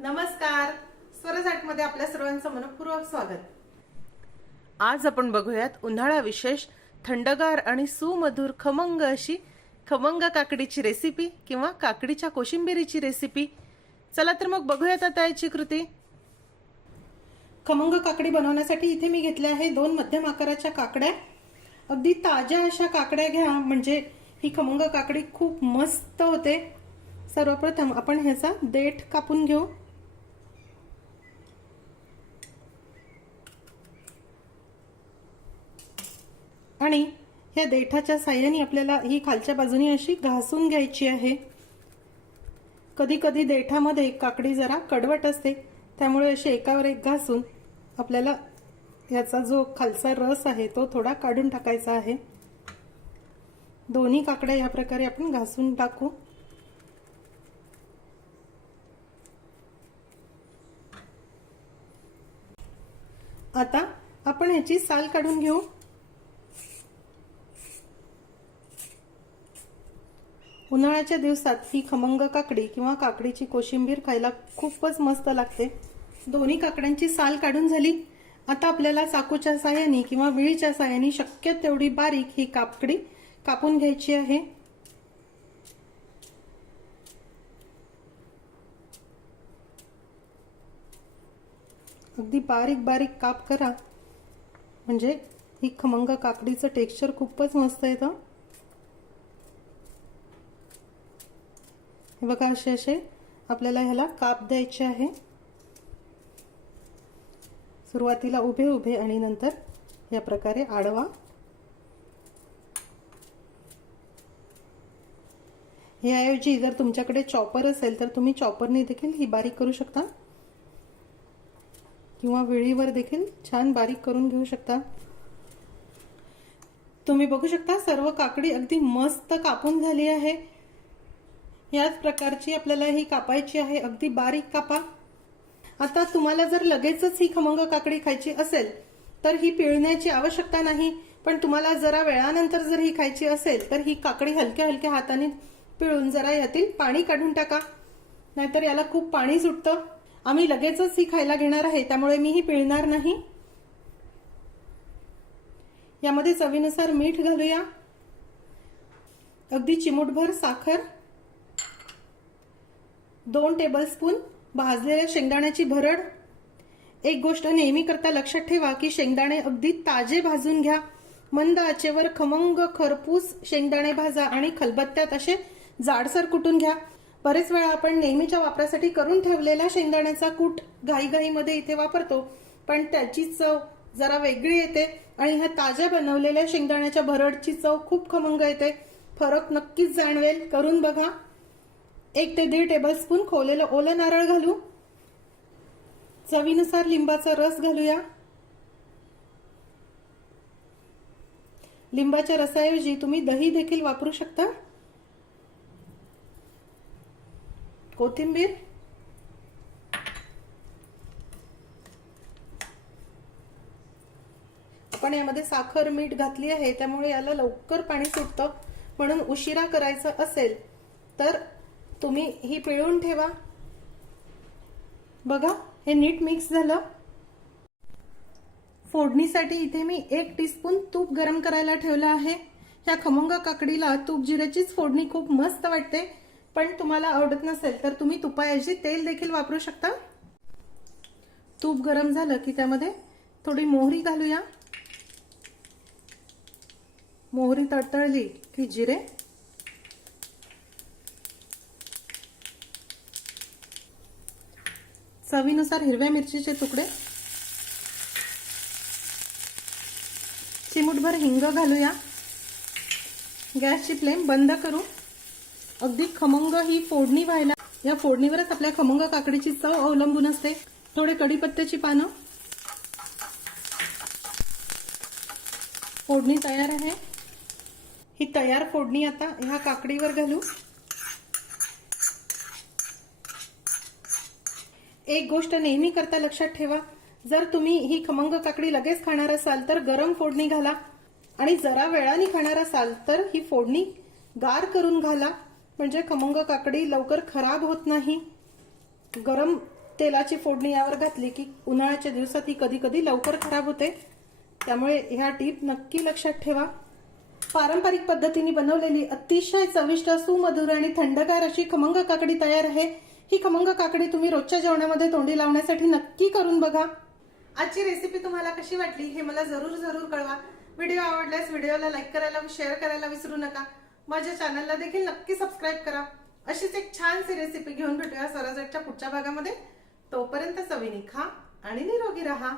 नमस्कार. स्वरझाटमध्ये आपल्या सर्वांचं मनपूर्वक स्वागत. आज आपण बघूयात उन्हाळा विशेष थंडगार आणि सुमधुर खमंग अशी खमंग काकडीची रेसिपी किंवा काकडीच्या कोशिंबिरीची रेसिपी चला तर मग बघूयात आता याची कृती. खमंग काकडी बनवण्यासाठी इथे मी घेतल्या आहे दोन मध्यम आकाराच्या काकड्या. अगदी ताज्या अशा काकड्या घ्या म्हणजे ही खमंग काकडी खूप मस्त होते. सर्वप्रथम आपण ह्याचा देठ कापून घेऊ. आणि ह्या देठाच्या साह्याने आपल्याला ही खालच्या बाजूने अशी घासून घ्यायची आहे. कधी कधी देठामध्ये काकडी जरा कडवट असते त्यामुळे अशी एकावर एक घासून आपल्याला याचा जो खालचा रस आहे तो थोडा काढून टाकायचा आहे. दोन्ही काकड्या या प्रकारे आपण घासून टाकू. आता आपण ह्याची साल काढून घेऊ. उन्हाळ्याच्या दिवसात ही खमंग काकडी किंवा काकडीची कोशिंबीर खायला खूपच मस्त लागते. दोन्ही काकड्यांची साल काढून झाली. आता आपल्याला चाकूच्या साह्याने किंवा विळीच्या साह्याने शक्य तेवढी बारीक ही काकडी कापून घ्यायची आहे. अगदी बारीक बारीक काप करा. म्हणजे ही खमंग काकडीचं टेक्स्चर खूपच मस्त येतं. हे बघा असे असे आपल्याला ह्याला काप द्यायचे आहे. सुरुवातीला उभे उभे आणि नंतर या प्रकारे आडवा. याऐवजी जर तुमच्याकडे चॉपर असेल तर तुम्ही चॉपरने देखील ही बारीक करू शकता. किंवा विळीवर देखील छान बारीक करून घेऊ शकता. तुम्ही बघू शकता सर्व काकडी अगदी मस्त कापून झाली आहे. याच प्रकारची आपल्याला ही कापायची आहे. अगदी बारीक कापा. आता तुम्हाला जर लगेचच ही खमंग काकडी खायची असेल तर ही पिळण्याची आवश्यकता नाही. पण तुम्हाला जरा वेळानंतर जर ही खायची असेल तर ही काकडी हलक्या हलक्या हाताने पिळून जरा यातील पाणी काढून टाका. नाहीतर याला खूप पाणी सुटतं. आम्ही लगेचच ही खायला घेणार आहे त्यामुळे मी ही पिळणार नाही. यामध्ये चवीनुसार मीठ घालूया. अगदी चिमूटभर साखर. दोन टेबलस्पून भाजलेल्या शेंगदाण्याची भरड. एक गोष्ट नेहमी करता लक्षात ठेवा की शेंगदाणे अगदी ताजे भाजून घ्या. मंद आचेवर खमंग खरपूस शेंगदाणे भाजा आणि खलबत्त्यात असे जाडसर कुटून घ्या. बरेच वेळा आपण नेहमीच्या वापरासाठी करून ठेवलेला शेंगदाण्याचा कूट घाईघाईमध्ये इथे वापरतो पण त्याची चव जरा वेगळी येते आणि ह्या ताज्या बनवलेल्या शेंगदाण्याच्या भरडची चव खूप खमंग येते. फरक नक्कीच जाणवेल. करून बघा. एक ते दीड टेबलस्पून खोवलेलं ओलं नारळ घालू. चवीनुसार लिंबाचा रस घालूया. लिंबाच्या रसाऐवजी तुम्ही दही देखील वापरू शकता. कोथिंबीर. आपण यामध्ये साखर मीठ घातली आहे त्यामुळे याला लवकर पाणी सुटतं. म्हणून उशिरा करायचं असेल तर तुम्ही ही पिळून ठेवा. बघा हे नीट मिक्स झालं. फोडणीसाठी इथे मी एक टीस्पून तूप गरम करायला ठेवलं आहे. ह्या खमंग काकडीला तूप जिऱ्याचीच फोडणी खूप मस्त वाटते. पण तुम्हाला आवडत नसेल तर तुम्ही तुपाऐवजी तेल देखील वापरू शकता. तूप गरम झालं की त्यामध्ये थोडी मोहरी घालूया. मोहरी तडतळली की जिरे. चवीनुसार हिरव्या मिरचीचे तुकडे. चिमूटभर हिंग घालूया. गॅसची फ्लेम बंद करू. अगदी खमंग ही फोडणी व्हायला या फोडणीवरच आपल्या खमंग काकडीची चव अवलंबून असते. थोडे कढीपत्त्याची पानं. फोडणी तयार आहे. ही तयार फोडणी आता ह्या काकडीवर घालू. एक गोष्ट नेहमी करता लक्षात ठेवा. जर तुम्ही ही खमंग काकडी लगेच खाणार असाल तर गरम फोडणी घाला. आणि जरा वेळाने खाणार असाल तर ही फोडणी गार करून घाला. म्हणजे खमंग काकडी लवकर खराब होत नाही. गरम तेलाची फोडणी यावर घातली की उन्हाळ्याच्या दिवसात ही कधी कधी लवकर खराब होते. त्यामुळे ह्या टीप नक्की लक्षात ठेवा. पारंपरिक पद्धतीने बनवलेली अतिशय चविष्ट सुमधुर आणि थंडगार अशी खमंग काकडी तयार आहे. ही खमंग काकडी तुम्ही रोजच्या जेवणामध्ये तोंडी लावण्यासाठी नक्की करून बघा. आजची रेसिपी तुम्हाला कशी वाटली हे मला जरूर जरूर कळवा. व्हिडिओ आवडल्यास व्हिडिओला लाईक करायला शेअर करायला विसरू नका. माझ्या चॅनलला देखील नक्की सबस्क्राईब करा. अशीच एक छानशी रेसिपी घेऊन भेटूया स्वराजच्या पुढच्या भागामध्ये. तोपर्यंत चवीने खा आणि निरोगी राहा.